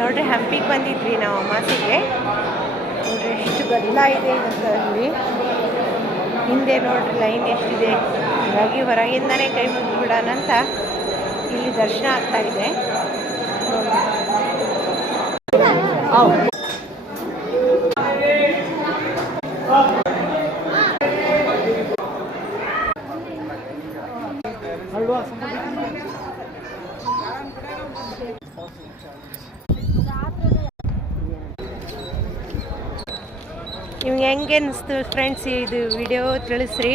ನೋಡ್ರಿ ಹಂಪಿಗೆ ಬಂದಿದ್ವಿ ನಾವು ಅಮಾಸೆಗೆ. ನೋಡ್ರಿ ಎಷ್ಟು ಗದ್ದಲ ಇದೆ ಇವತ್ತಲ್ಲಿ. ಹಿಂದೆ ನೋಡ್ರಿ ಲೈನ್ ಎಷ್ಟಿದೆ. ಹಾಗಾಗಿ ಹೊರಗಿಂದನೇ ಕೈ ಮುಗಿಬಿಡೋಣ ಅಂತ ಇಲ್ಲಿ ದರ್ಶನ ಆಗ್ತಾ ಇದೆ. ನಿಮ್ಗೆ ಹೆಂಗೆ ಅನಿಸ್ತು ಫ್ರೆಂಡ್ಸ್ ಇದು ವಿಡಿಯೋ ತಿಳಿಸ್ರಿ.